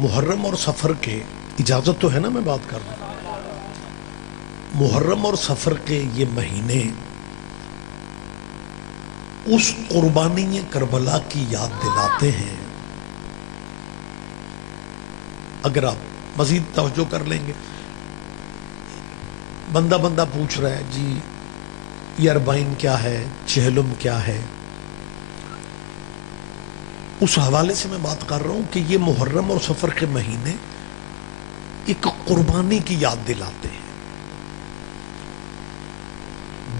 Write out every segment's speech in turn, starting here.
محرم اور سفر کے اجازت تو ہے نا، میں بات کر رہا ہوں، محرم اور سفر کے یہ مہینے اس قربانی کربلا کی یاد دلاتے ہیں. اگر آپ مزید توجہ کر لیں گے، بندہ پوچھ رہا ہے جی یہ اربعین کیا ہے، چہلم کیا ہے، اس حوالے سے میں بات کر رہا ہوں کہ یہ محرم اور سفر کے مہینے ایک قربانی کی یاد دلاتے ہیں.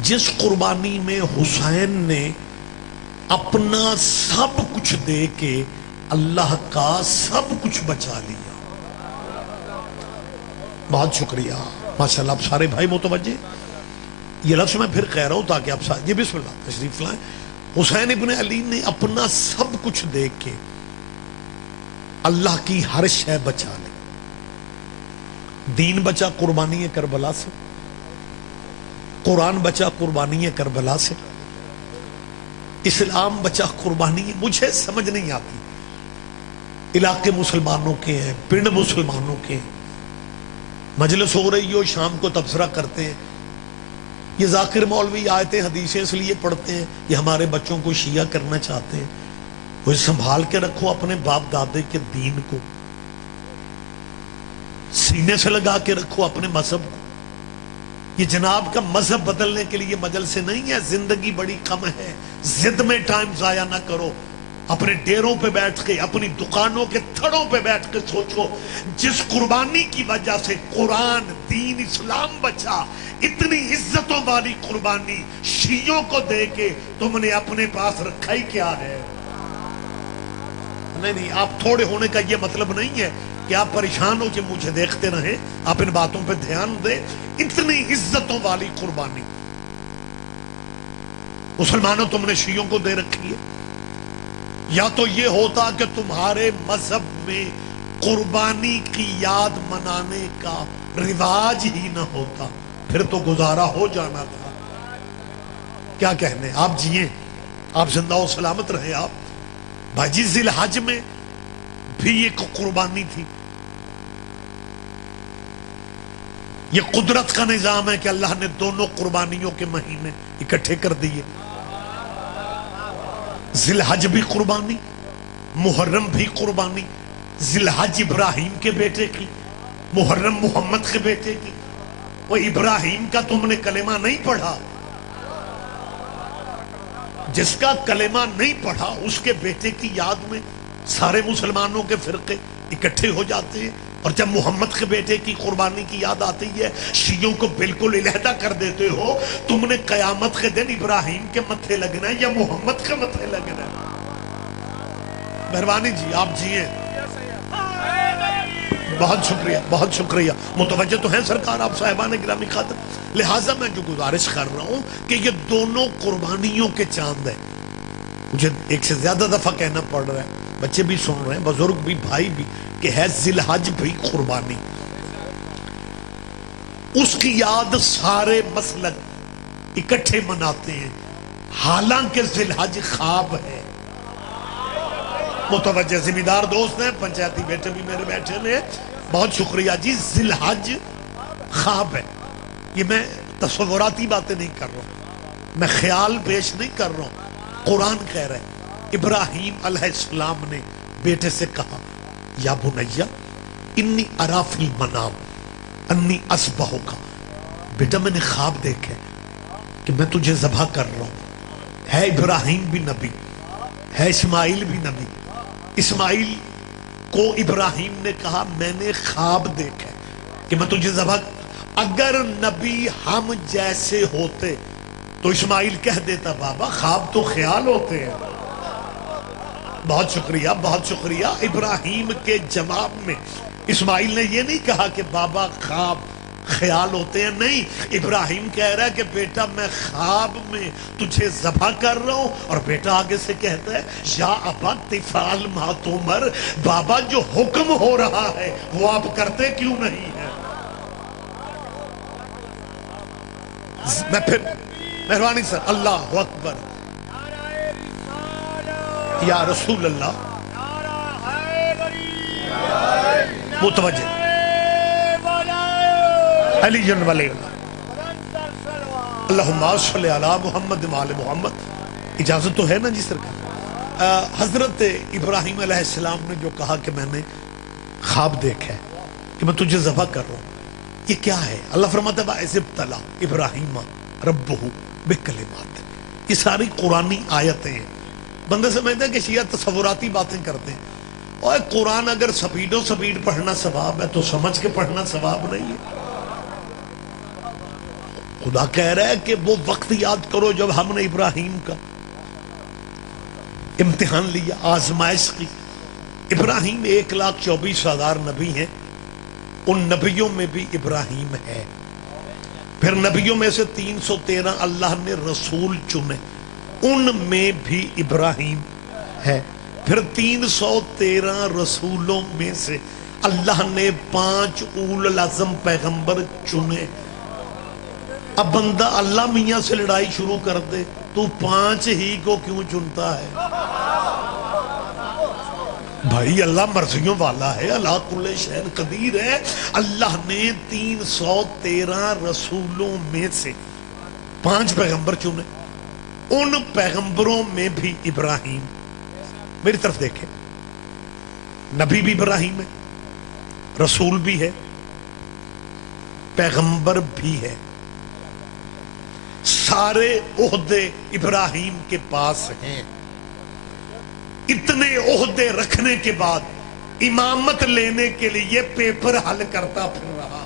جس قربانی میں حسین نے اپنا سب کچھ دے کے اللہ کا سب کچھ بچا لیا. بہت شکریہ ماشاءاللہ، آپ سارے بھائی متوجہ. یہ لفظ میں پھر کہہ رہا ہوں تاکہ آپ سارے، یہ بسم اللہ تشریف لائیں. حسین ابن علی نے اپنا سب کچھ دے کے اللہ کی ہر شے بچا لی. دین بچا قربانی کربلا سے، قرآن بچا قربانی کربلا سے، اسلام بچا قربانی. مجھے سمجھ نہیں آتی، علاقے مسلمانوں کے ہیں، پنڈ مسلمانوں کے ہیں، مجلس ہو رہی ہو، شام کو تبصرہ کرتے ہیں، یہ ذاکر مولوی آیتیں حدیثیں اس لیے پڑھتے ہیں یہ ہمارے بچوں کو شیعہ کرنا چاہتے ہیں. وہ سنبھال کے رکھو اپنے باپ دادے کے دین کو، سینے سے لگا کے رکھو اپنے مذہب کو. یہ جناب کا مذہب بدلنے کے لیے مجلس نہیں ہے. زندگی بڑی کم ہے، ضد میں ٹائم ضائع نہ کرو. اپنے ڈیروں پہ بیٹھ کے، اپنی دکانوں کے تھڑوں پہ بیٹھ کے سوچو، جس قربانی کی وجہ سے قرآن، دین، اسلام بچا، اتنی عزتوں والی قربانی شیعوں کو دے کے تم نے اپنے پاس رکھا ہی کیا ہے؟ نہیں، آپ تھوڑے ہونے کا یہ مطلب نہیں ہے کہ آپ پریشان ہو کہ مجھے دیکھتے رہیں. آپ ان باتوں پہ دھیان دیں. اتنی عزتوں والی قربانی مسلمانوں تم نے شیعوں کو دے رکھی ہے. یا تو یہ ہوتا کہ تمہارے مذہب میں قربانی کی یاد منانے کا رواج ہی نہ ہوتا، پھر تو گزارا ہو جانا تھا. کیا کہنے، آپ جئیں، آپ زندہ و سلامت رہے. آپ بھائی ذی الحج میں بھی ایک قربانی تھی. یہ قدرت کا نظام ہے کہ اللہ نے دونوں قربانیوں کے مہینے اکٹھے کر دیے. ذی الحج بھی قربانی، محرم بھی قربانی. ذی الحج ابراہیم کے بیٹے کی، محرم محمد کے بیٹے کی. وہ ابراہیم کا تم نے کلمہ نہیں پڑھا، جس کا کلمہ نہیں پڑھا اس کے بیٹے کی یاد میں سارے مسلمانوں کے فرقے اکٹھے ہو جاتے ہیں. اور جب محمد کے بیٹے کی قربانی کی یاد آتی ہے شیعوں کو بالکل علیحدہ کر دیتے ہو. تم نے قیامت کے دن ابراہیم کے متھے لگنا ہے یا محمد کے متھے لگنا ہے؟ مہربانی جی، آپ جیئے. بہت شکریہ، بہت شکریہ. متوجہ تو ہیں سرکار آپ صاحبان گرامی خاطر. لہٰذا میں جو گزارش کر رہا ہوں کہ یہ دونوں قربانیوں کے چاند ہیں. مجھے ایک سے زیادہ دفعہ کہنا پڑ رہا ہے، بچے بھی سن رہے ہیں، بزرگ بھی، بھائی بھی، کہ ہے ذی الحج بھی قربانی. اس کی یاد سارے مسلک اکٹھے مناتے ہیں، حالانکہ ذی الحج خواب ہے. متوجہ ذمہ دار دوست ہیں، پنچایتی بیٹے بھی میرے بیٹھے ہیں، بہت شکریہ جی. ذی الحج خواب ہے. یہ میں تصوراتی باتیں نہیں کر رہا ہوں، میں خیال پیش نہیں کر رہا ہوں. قرآن کہہ رہے ہیں ابراہیم علیہ السلام نے بیٹے سے کہا یا بنیا انی ارا فی المنام انی اذبحک. بیٹا میں نے خواب دیکھے کہ میں تجھے ذبح کر رہا ہوں. ہے ابراہیم بھی نبی، ہے اسماعیل بھی نبی. اسماعیل کو ابراہیم نے کہا میں نے خواب دیکھا کہ میں تجھے ذبح. اگر نبی ہم جیسے ہوتے تو اسماعیل کہہ دیتا بابا خواب تو خیال ہوتے ہیں. بہت شکریہ، بہت شکریہ. ابراہیم کے جواب میں اسماعیل نے یہ نہیں کہا کہ بابا خواب خیال ہوتے ہیں. نہیں، ابراہیم کہہ رہا ہے کہ بیٹا میں خواب میں تجھے ذبح کر رہا ہوں. اور بیٹا آگے سے کہتا ہے یا ابا تفعل ما تؤمر، بابا جو حکم ہو رہا ہے وہ آپ کرتے کیوں نہیں ہیں؟ میں پھر مہربانی سر، اللہ اکبر، یا رسول اللہ. متوجہ علی جن ولی اللہم صلی علی محمد وعلی محمد. اجازت تو ہے نا جی سرکار؟ حضرت ابراہیم علیہ السلام نے جو کہا کہ میں نے خواب دیکھا ہے کہ میں تجھے ذبح کر رہا ہوں، یہ کیا ہے؟ اللہ فرماتا ہے وَإِذِ ابْتَلَىٰ ابراہیم ربہ بکلمات. یہ ساری قرآنی آیتیں ہیں. بندے سمجھتے ہیں کہ شیعہ تصوراتی باتیں کرتے ہیں. اور قرآن اگر سپیڈوں سپیڈ پڑھنا ثواب ہے تو سمجھ کے پڑھنا ثواب نہیں ہے. خدا کہہ رہا ہے کہ وہ وقت یاد کرو جب ہم نے ابراہیم کا امتحان لیا، آزمائش کی. ابراہیم 1,24,000 نبی ہیں، ان نبیوں میں بھی ابراہیم ہے. پھر نبیوں میں سے 313 اللہ نے رسول چنے، ان میں بھی ابراہیم ہے. پھر 313 رسولوں میں سے اللہ نے 5 اول العزم پیغمبر چنے. اب بندہ اللہ میاں سے لڑائی شروع کر دے تو 5 ہی کو کیوں چنتا ہے؟ بھائی اللہ مرضیوں والا ہے، اللہ کل شیء قدیر ہے. اللہ نے 313 رسولوں میں سے 5 پیغمبر چنے، ان پیغمبروں میں بھی ابراہیم. میری طرف دیکھیں، نبی بھی ابراہیم ہے، رسول بھی ہے، پیغمبر بھی ہے. سارے عہدے ابراہیم کے پاس ہیں. اتنے عہدے رکھنے کے بعد امامت لینے کے لیے پیپر حل کرتا پھر رہا.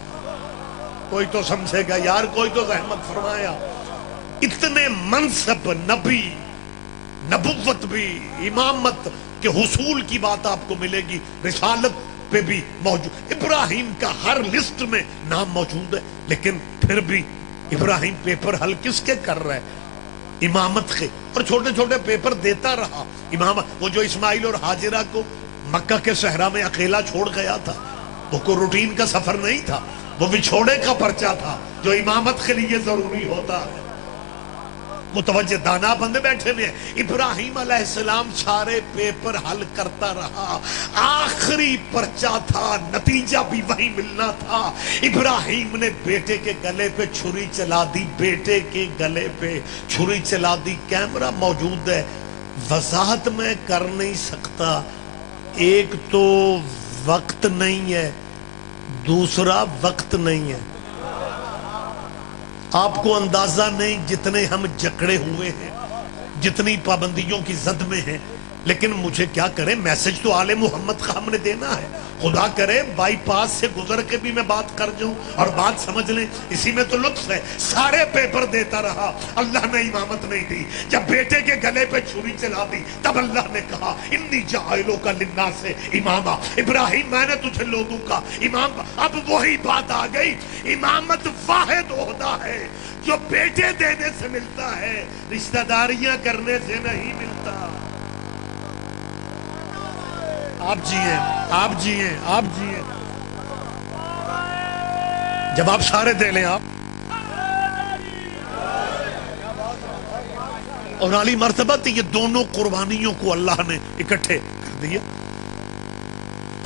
کوئی تو سمجھے گا یار، کوئی تو زحمت فرمایا. اتنے منصب، نبی، نبوت بھی، امامت کے حصول کی بات آپ کو ملے گی، رسالت پہ بھی موجود. ابراہیم کا ہر لسٹ میں نام موجود ہے، لیکن پھر بھی ابراہیم پیپر حل کس کے کر رہا ہے؟ امامت کے. اور چھوٹے چھوٹے پیپر دیتا رہا. امامت، وہ جو اسماعیل اور حاجرہ کو مکہ کے صحرا میں اکیلا چھوڑ گیا تھا، وہ کوئی روٹین کا سفر نہیں تھا، وہ بچھوڑے کا پرچہ تھا جو امامت کے لیے ضروری ہوتا ہے. متوجہ دانا بندے بیٹھے میں. ابراہیم علیہ السلام سارے پیپر حل کرتا رہا. آخری پرچہ تھا، نتیجہ بھی وہی ملنا تھا. ابراہیم نے بیٹے کے گلے پہ چھری چلا دی، بیٹے کے گلے پہ چھری چلا دی. کیمرہ موجود ہے، وضاحت میں کر نہیں سکتا. ایک تو وقت نہیں ہے، دوسرا وقت نہیں ہے. آپ کو اندازہ نہیں جتنے ہم جکڑے ہوئے ہیں، جتنی پابندیوں کی زد میں ہیں. لیکن مجھے کیا کریں، میسج تو آل محمد کا ہم نے دینا ہے. خدا کرے بائی پاس سے گزر کے بھی میں بات کر جاؤں اور بات سمجھ لیں، اسی میں تو لطف ہے. سارے پیپر دیتا رہا، اللہ نے امامت نہیں دی. جب بیٹے کے گلے پہ چھری چلا دی تب اللہ نے کہا انی جاعلک للناس اماما. ابراہیم میں نے تجھے لوگوں کا امام. اب وہی بات آ گئی، امامت واحد عہدہ ہے جو بیٹے دینے سے ملتا ہے، رشتہ داریاں کرنے سے نہیں ملتا. آپ جیئیں، آپ جیئیں، آپ جیئیں. جب آپ سارے دے لیں آپ. اور عالی مرتبہ یہ دونوں قربانیوں کو اللہ نے اکٹھے کر دیا.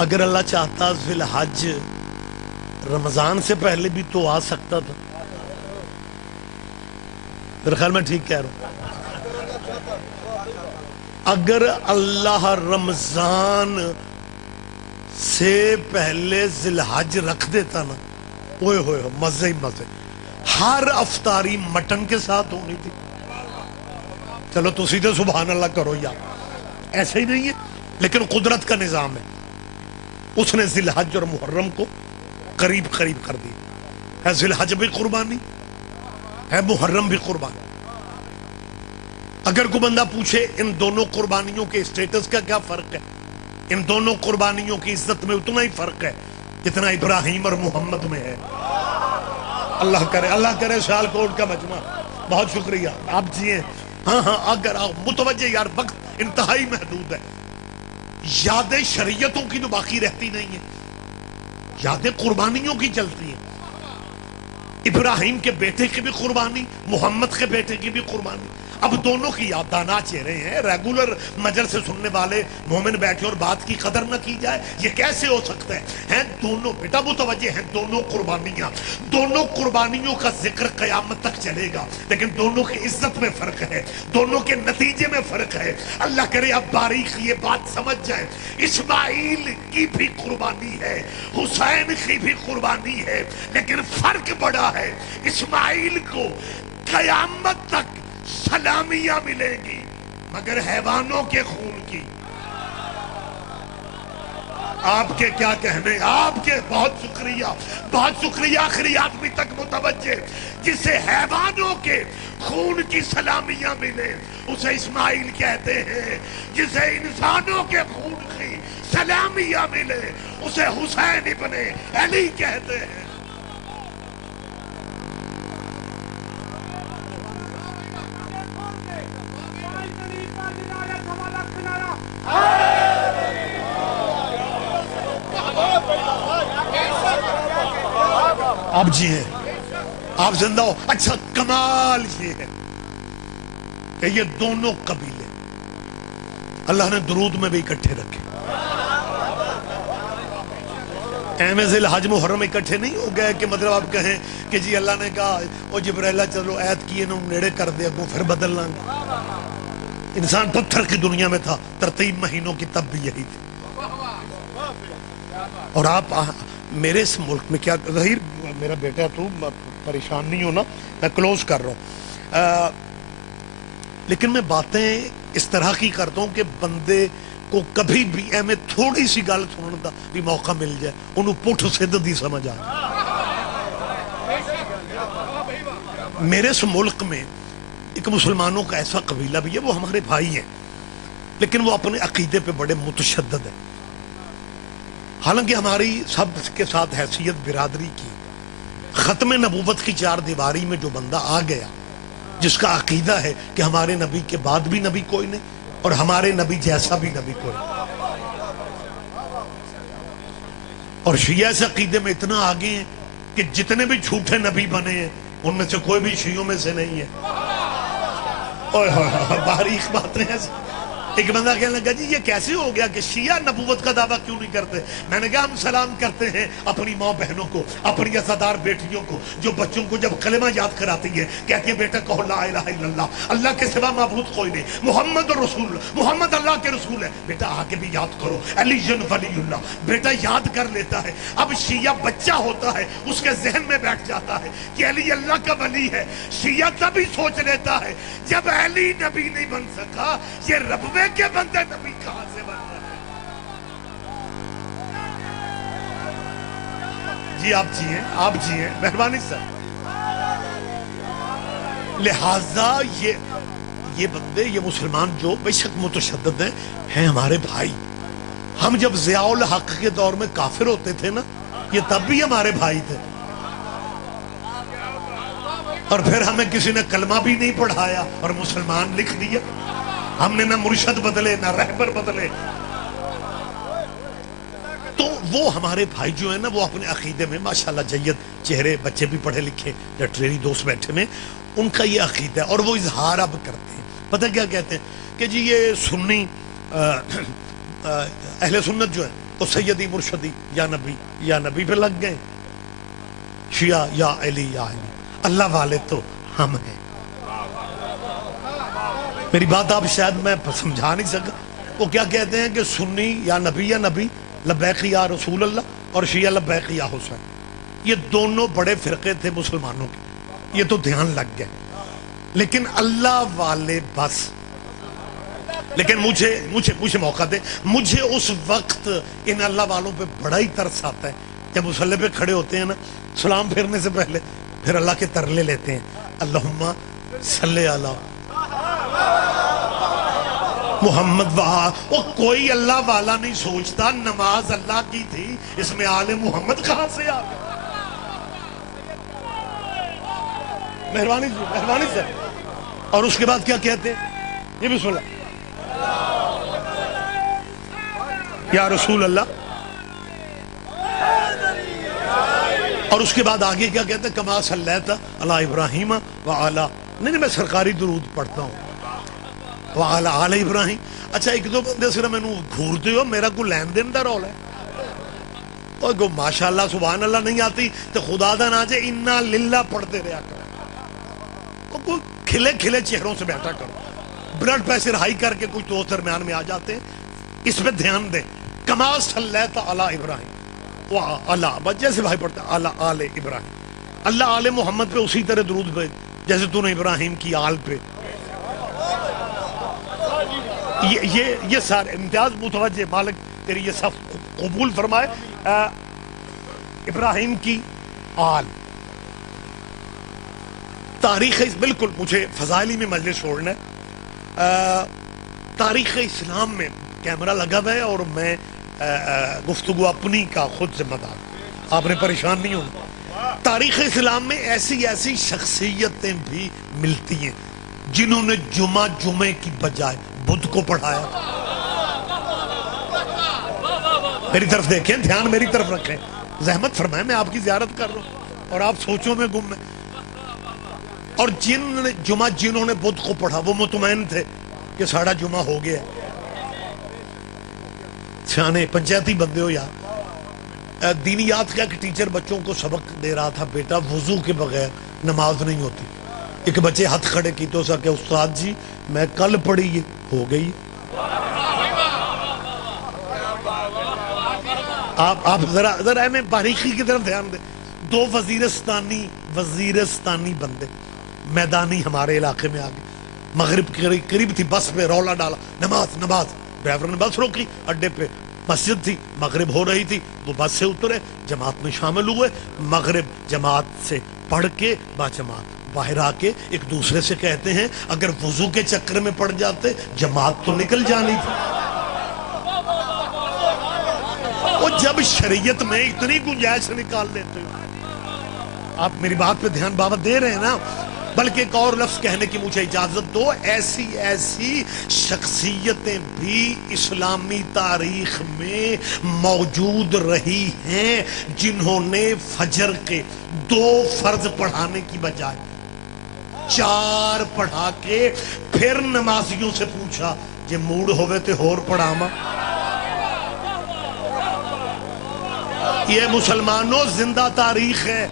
اگر اللہ چاہتا ذی الحج رمضان سے پہلے بھی تو آ سکتا تھا. میرے خیال میں ٹھیک کہہ رہا ہوں. اگر اللہ رمضان سے پہلے ذی الحج رکھ دیتا نا، اوئے ہوئے مزے ہی مزے. ہر افطاری مٹن کے ساتھ ہونی تھی. چلو تو سیدھے سبحان اللہ کرو یار، ایسے ہی نہیں ہے، لیکن قدرت کا نظام ہے. اس نے ذی الحج اور محرم کو قریب قریب کر دی. ہے ذی الحج بھی قربانی ہے، محرم بھی قربانی. اگر کوئی بندہ پوچھے ان دونوں قربانیوں کے اسٹیٹس کا کیا فرق ہے، ان دونوں قربانیوں کی عزت میں اتنا ہی فرق ہے جتنا ابراہیم اور محمد میں ہے. اللہ کرے سیال کوٹ کا مجمع. بہت شکریہ، آپ جیئیں. ہاں ہاں اگر آپ متوجہ، یار وقت انتہائی محدود ہے. یادیں شریعتوں کی تو باقی رہتی نہیں ہیں، یادیں قربانیوں کی چلتی ہیں. ابراہیم کے بیٹے کی بھی قربانی، محمد کے بیٹے کی بھی قربانی. اب دونوں کی یاد دانا چہرے ہیں، ریگولر مجلس سے سننے والے مومن بیٹھے اور بات کی قدر نہ کی جائے، یہ کیسے ہو سکتا ہے؟ ہیں دونوں، بیٹا متوجہ ہیں، دونوں قربانیاں، دونوں قربانیوں کا ذکر قیامت تک چلے گا، لیکن دونوں کی عزت میں فرق ہے، دونوں کے نتیجے میں فرق ہے۔ اللہ کرے اب باریک یہ بات سمجھ جائیں، اسماعیل کی بھی قربانی ہے، حسین کی بھی قربانی ہے، لیکن فرق بڑا ہے۔ اسماعیل کو قیامت تک سلامیاں ملیں گی، مگر حیوانوں کے خون کی۔ آپ کے کیا کہنے، آپ کے بہت شکریہ، آخری آدمی تک متوجہ، جسے حیوانوں کے خون کی سلامیاں ملے اسے اسماعیل کہتے ہیں، جسے انسانوں کے خون کی سلامیاں ملے اسے حسین ابن علی کہتے ہیں۔ آپ جی ہیں، آپ زندہ ہو۔ اچھا کمال یہ ہے کہ یہ دونوں قبیلے اللہ نے درود میں بھی اکٹھے رکھے۔ ایم ذی الحج محرم اکٹھے نہیں ہو گئے کہ مطلب آپ کہیں کہ جی اللہ نے کہا او جبریلہ چلو عید کیے نا نیڑے کر دیا کو پھر بدل لیں گے۔ انسان پتھر کی دنیا میں تھا، ترتیب مہینوں کی تب بھی یہی تھی۔ اور آپ میرے اس ملک میں کیا ظہیر میرا بیٹا تو پریشان نہیں ہونا، میں کلوز کر رہا ہوں، لیکن میں باتیں اس طرح کی کرتا ہوں کہ بندے کو کبھی بھی میں تھوڑی سی گل سننے دا بھی موقع مل جائے انہوں پٹھ سدھ دی سمجھ آ جائے۔ میرے اس ملک میں ایک مسلمانوں کا ایسا قبیلہ بھی ہے، وہ ہمارے بھائی ہیں لیکن وہ اپنے عقیدے پہ بڑے متشدد ہیں، حالانکہ ہماری سب کے ساتھ حیثیت برادری کی، ختم نبوت کی چار دیواری میں جو بندہ آ گیا جس کا عقیدہ ہے کہ ہمارے نبی کے بعد بھی نبی کوئی نہیں اور ہمارے نبی جیسا بھی نبی کوئی نہیں، اور شیعہ اس عقیدے میں اتنا آگے ہیں کہ جتنے بھی جھوٹے نبی بنے ہیں ان میں سے کوئی بھی شیعوں میں سے نہیں ہے۔ باریک باتیں ہیں۔ ایک بندہ کہنے لگا جی یہ کیسے ہو گیا کہ شیعہ نبوت کا دعویٰ کیوں نہیں کرتے؟ میں نے کہا ہم سلام کرتے ہیں اپنی ماں بہنوں کو، اپنی عزادار بیٹیوں کو، جو بچوں کو جب کلمہ یاد کراتی ہے کہتی ہے بیٹا کہو لا الہ الا اللہ، اللہ کے سوا معبود کوئی نہیں، محمد رسول، محمد اللہ کے رسول ہے، بیٹا آگے بھی یاد کرو علی ولی اللہ، بیٹا یاد کر لیتا ہے۔ اب شیعہ بچہ ہوتا ہے اس کے ذہن میں بیٹھ جاتا ہے کہ علی اللہ کا ولی ہے، شیعہ تبھی سوچ لیتا ہے جب علی نبی نہیں بن سکا یہ ربوے کے بندے نبی کہاں سے بن رہے ہیں؟ جی آپ جی ہیں مہربانی سر۔ لہذا یہ بندے، یہ مسلمان جو بے شک متشدد ہیں ہمارے بھائی۔ ہم جب ضیاء الحق کے دور میں کافر ہوتے تھے نا یہ تب بھی ہمارے بھائی تھے، اور پھر ہمیں کسی نے کلمہ بھی نہیں پڑھایا اور مسلمان لکھ دیا۔ ہم نے نہ مرشد بدلے نہ رہبر بدلے، تو وہ ہمارے بھائی جو ہیں نا وہ اپنے عقیدے میں ماشاءاللہ جید چہرے، بچے بھی پڑھے لکھے، لٹریری دوست بیٹھے میں، ان کا یہ عقیدہ ہے اور وہ اظہار اب کرتے ہیں۔ پتہ کیا کہتے ہیں کہ جی یہ سنی اہل سنت جو ہے وہ سیدی مرشدی یا نبی پہ لگ گئے، شیعہ یا علی، اللہ والے تو ہم ہیں۔ میری بات آپ شاید میں سمجھا نہیں سکا۔ وہ کیا کہتے ہیں کہ سنی یا نبی لبیک یا رسول اللہ اور شیعہ لبیک یا حسین، یہ دونوں بڑے فرقے تھے مسلمانوں کے، یہ تو دھیان لگ گئے، لیکن اللہ والے بس۔ لیکن مجھے موقع دے، مجھے اس وقت ان اللہ والوں پہ بڑا ہی ترس آتا ہے جب مصلی پہ کھڑے ہوتے ہیں نا، سلام پھیرنے سے پہلے پھر اللہ کے ترلے لیتے ہیں، اللہم صلی علی محمد وہ کوئی اللہ والا نہیں سوچتا نماز اللہ کی تھی، اس میں آل محمد کہاں سے آ گیا؟ مہربانی سے۔ اور اس کے بعد کیا کہتے ہیں؟ یہ بھی سنا یا رسول اللہ، اور اس کے بعد آگے کیا کہتے ہیں؟ کما صلیت علی ابراہیم وعلی، نہیں میں سرکاری درود پڑھتا ہوں، وعلی آل ابراہیم. اچھا ایک دو بندے صرف میں گھورتے ہو, میرا کوئی لین دین دا رول ہے؟ اور کو ماشاءاللہ سبحان اللہ نہیں آتی تو خدا دا نہ جے انا للہ پڑھتے رہا کرو. اور کوئی کھلے کھلے چہروں سے بیٹھا کرو. بلڈ پریشر ہائی کر کے کچھ دوست درمیان میں آ جاتے ہیں, اس پہ دھیان دیں. کما صلیت علی ابراہیم و جیسے بھائی پڑھتا ہے علی آل ابراہیم, اللہ آل محمد پہ اسی طرح درود بھیج جیسے تو نے ابراہیم کی آل پہ. یہ سارے امتیاز متوجہ, مالک تیری یہ صف قبول فرمائے. ابراہیم کی آل تاریخ, بالکل مجھے فضائلی میں مجلس چھوڑنا ہے. تاریخ اسلام میں کیمرہ لگا ہوا ہے اور میں گفتگو اپنی کا خود ذمہ دار, آپ نے پریشان نہیں ہونا. تاریخ اسلام میں ایسی ایسی شخصیتیں بھی ملتی ہیں جنہوں نے جمعے کی بجائے بدھ کو پڑھایا. میری طرف دیکھیں, دھیان میری طرف رکھیں, زحمت فرمائیں, میں آپ کی زیارت کر رہا ہوں اور آپ سوچوں میں گم ہیں. اور جنہوں نے بدھ کو پڑھا وہ مطمئن تھے کہ ساڑھا جمعہ ہو گیا. سیانے پنچایتی بندے ہو یار. دینیات کا ایک ٹیچر بچوں کو سبق دے رہا تھا, بیٹا وضو کے بغیر نماز نہیں ہوتی. ایک بچے ہاتھ کھڑے کی تو کہ استاد جی میں کل پڑھی ہو گئی. آپ ذرا میں باریکی کی طرف دھیان دیں. دو وزیرستانی بندے میدانی ہمارے علاقے میں آگے, مغرب قریب تھی, بس پہ رولا ڈالا نماز. ڈرائیور نے بس روکی, اڈے پہ مسجد تھی, مغرب ہو رہی تھی, وہ بس سے اترے, جماعت میں شامل ہوئے. مغرب جماعت سے پڑھ کے با جماعت باہر آ کے ایک دوسرے سے کہتے ہیں اگر وضو کے چکر میں پڑ جاتے جماعت تو نکل جانی تھی. وہ جب شریعت میں اتنی گنجائش نکال لیتے ہو, آپ میری بات پہ دھیان بابا دے رہے ہیں نا. بلکہ ایک اور لفظ کہنے کی مجھے اجازت دو, ایسی شخصیتیں بھی اسلامی تاریخ میں موجود رہی ہیں جنہوں نے فجر کے 2 فرض پڑھانے کی بجائے 4 پڑھا کے پھر نمازیوں سے پوچھا جے موڈ ہوئے تے ہور پڑھاما. یہ مسلمانوں زندہ تاریخ ہے.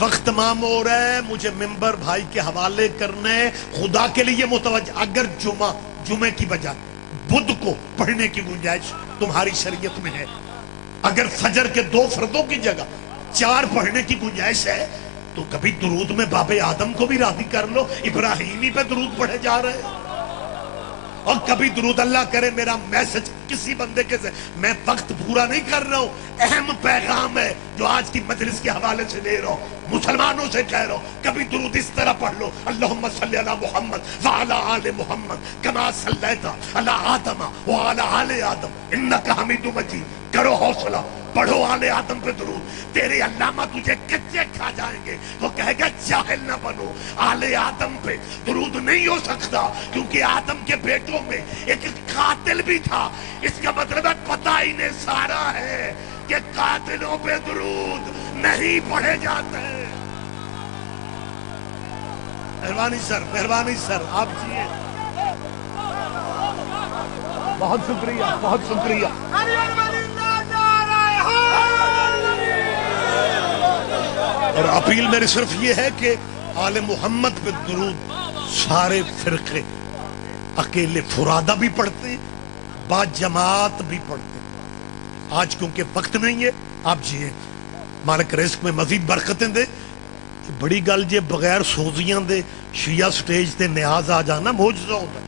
وقت تمام ہو رہا ہے, مجھے ممبر بھائی کے حوالے کرنے, خدا کے لیے متوجہ. اگر جمعے کی بجائے بدھ کو پڑھنے کی گنجائش تمہاری شریعت میں ہے, اگر فجر کے 2 فرضوں کی جگہ 4 پڑھنے کی گنجائش ہے, تو کبھی درود میں باب آدم کو بھی راضی کر لو. ابراہیمی پہ درود پڑھے جا رہے ہیں. اور کبھی درود اللہ کرے میرا میسج کسی بندے کے سے, میں وقت پورا نہیں کر رہا ہوں, اہم پیغام ہے جو آج کی مجلس کے حوالے سے دے رہا ہوں, مسلمانوں سے کہہ رہا ہوں. کبھی درود اس طرح پڑھ لو, اللہم صلی علی محمد وعلی آل محمد کما صلیت علی آدم وعلی آل آدم انک حمید مجید. کرو حوصلہ, پڑھو آل آدم پہ درود. تیرے علامہ تجھے کچے کھا جائیں گے, وہ کہے گا جاہل نہ بنو. آل آدم پہ درود نہیں ہو سکتا کیونکہ آدم کے بیٹوں میں ایک قاتل بھی تھا. اس کا مطلب ہے پتہ انہیں سارا ہے کہ قاتلوں پہ درود نہیں پڑھے جاتے. مہربانی سر آپ جیے, بہت شکریہ. اور اپیل میری صرف یہ ہے کہ آل محمد پہ درود سارے فرقے اکیلے فرادہ بھی پڑھتے, با جماعت بھی پڑھتے. آج کیونکہ وقت نہیں ہے, آپ جیے, مالک رزق میں مزید برکتیں دے. بڑی گل جے بغیر سوزیاں دے شیعہ سٹیج تے نیاز آ جانا معجزہ ہوتا.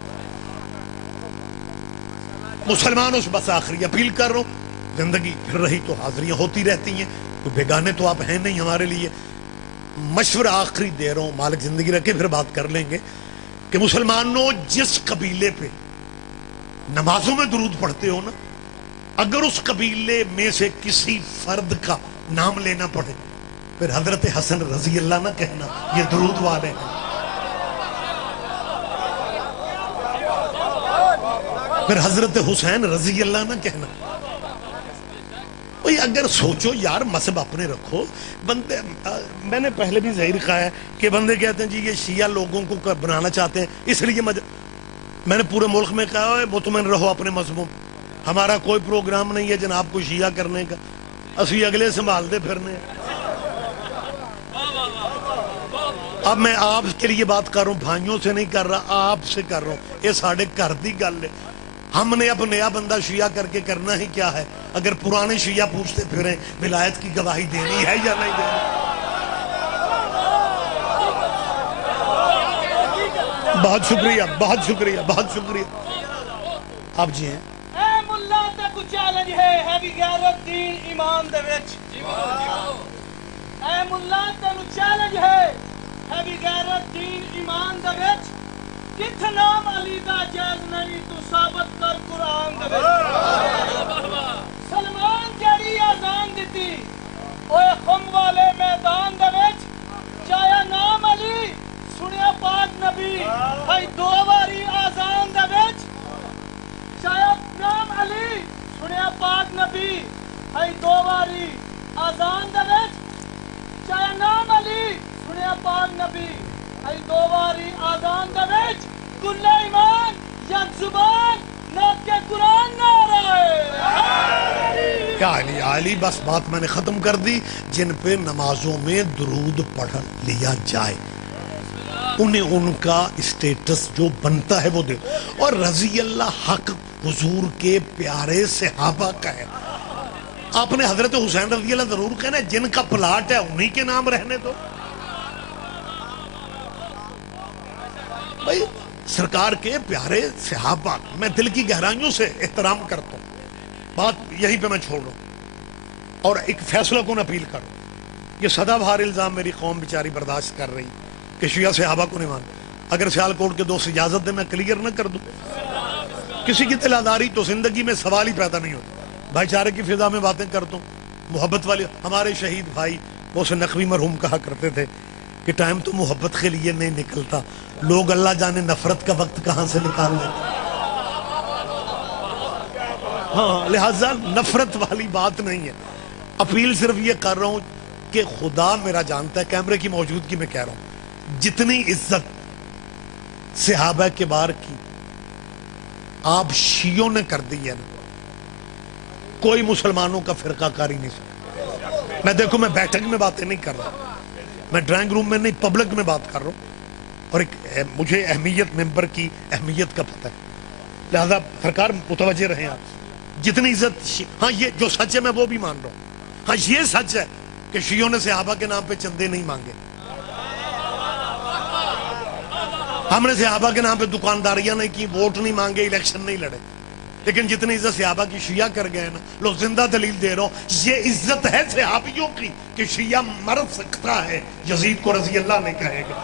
مسلمانوں سے بس آخری اپیل کر رہا ہوں, زندگی پھر رہی تو حاضریاں ہوتی رہتی ہیں, تو بیگانے تو آپ ہیں نہیں ہمارے لیے. مشورہ آخری دے رہا ہوں, مالک زندگی رکھے پھر بات کر لیں گے, کہ مسلمانوں جس قبیلے پہ نمازوں میں درود پڑھتے ہو نا, اگر اس قبیلے میں سے کسی فرد کا نام لینا پڑے پھر حضرت حسن رضی اللہ نہ کہنا یہ درود والے ہیں. پھر حضرت حسین رضی اللہ نہ کہنا. اگر سوچو یار, مذہب اپنے رکھو. بندے میں نے پہلے بھی ظاہر کہا ہے کہ بندے کہتے ہیں جی یہ شیعہ لوگوں کو بنانا چاہتے ہیں اس لیے میں نے پورے ملک میں کہا ہے مطمئن رہو اپنے مذہبوں، ہمارا کوئی پروگرام نہیں ہے جناب کو شیعہ کرنے کا، اسی اگلے سنبھال دے پھرنے۔ اب میں آپ کے لیے بات کر رہا ہوں، بھائیوں سے نہیں کر رہا، آپ سے کر رہا ہوں، یہ ساڑھے گھر دی گل ہے۔ ہم نے اب نیا بندہ شیعہ کر کے کرنا ہی کیا ہے؟ اگر پرانے شیعہ پوچھتے پھریں ولایت کی گواہی دینی ہے یا نہیں دینی؟ بہت شکریہ، بہت شکریہ، بہت شکریہ۔ آپ جی ہیں۔ اے ملا تے کو چیلنج ہے بھی غیرت دین ایمان دے وچ۔ اے ملا تینو چیلنج ہے بھی غیرت دین ایمان دے وچ، کتھ نام علی دا جائز نہیں تو ثابت کر قرآن دے وچ۔ سلمان جڑی آزان دیتی اوے خم والے میدان دے وچ، چایا نام علی سنیا پاک نبی بھائی دو واری آزان دے وچ، چایا نام علی سنیا پاک نبی بھائی دو واری آزان دے وچ، چایا نام علی سنیا پاک نبی بھائی دو واری آزان دے وچ، کل ایمان یک زبان نات کے قرآن نعرہ ہے۔ کیا علی علی بس بات میں نے ختم کر دی۔ جن پہ نمازوں میں درود پڑھ لیا جائے انہیں ان کا اسٹیٹس جو بنتا ہے وہ دے، اور رضی اللہ حق حضور کے پیارے صحابہ کا ہے۔ آپ نے حضرت حسین رضی اللہ ضرور کہنا ہے، جن کا پلاٹ ہے انہی کے نام رہنے دو۔ بھائی سرکار کے پیارے صحابہ میں دل کی گہرائیوں سے احترام کرتا ہوں، بات یہیں پہ میں چھوڑ رہا ہوں اور ایک فیصلہ کن اپیل کروں۔ یہ سدا بھار الزام میری قوم بیچاری برداشت کر رہی کہ شیعہ صحابہ کو نہیں مانتے۔ اگر سیالکوٹ کے دوست اجازت دیں میں کلیئر نہ کر دوں، کسی کی تلاداری تو زندگی میں سوال ہی پیدا نہیں ہوتا۔ بھائی چارے کی فضا میں باتیں کرتا ہوں، محبت والی۔ ہمارے شہید بھائی محسن نقوی مرحوم کہا کرتے تھے کہ ٹائم تو محبت کے لیے نہیں نکلتا، لوگ اللہ جانے نفرت کا وقت کہاں سے نکال لیتے۔ ہاں لہٰذا نفرت والی بات نہیں ہے۔ اپیل صرف یہ کر رہا ہوں کہ خدا میرا جانتا ہے، کیمرے کی موجودگی میں کہہ رہا ہوں، جتنی عزت صحابہ کے بار کی آپ شیعوں نے کر دی ہے نا، کوئی مسلمانوں کا فرقہ کاری نہیں سکتا۔ میں دیکھو میں بیٹھک میں باتیں نہیں کر رہا، میں ڈرائنگ روم میں نہیں پبلک میں بات کر رہا ہوں، اور ایک مجھے اہمیت ممبر کی اہمیت کا پتہ ہے، لہذا سرکار متوجہ رہیں آپ۔ جتنی عزت ہاں یہ جو سچ ہے میں وہ بھی مان رہا ہوں۔ ہاں یہ سچ ہے کہ شیعوں نے صحابہ کے نام پہ چندے نہیں مانگے، ہم نے صحابہ کے نام پہ دکانداریاں نہیں کی، ووٹ نہیں مانگے، الیکشن نہیں لڑے، لیکن جتنی عزت صحابہ کی شیعہ کر گئے نا، لوگ زندہ دلیل دے رہا ہوں، یہ عزت ہے صحابیوں کی کہ شیعہ مر سکتا ہے، یزید کو رضی اللہ نہیں کہے گا۔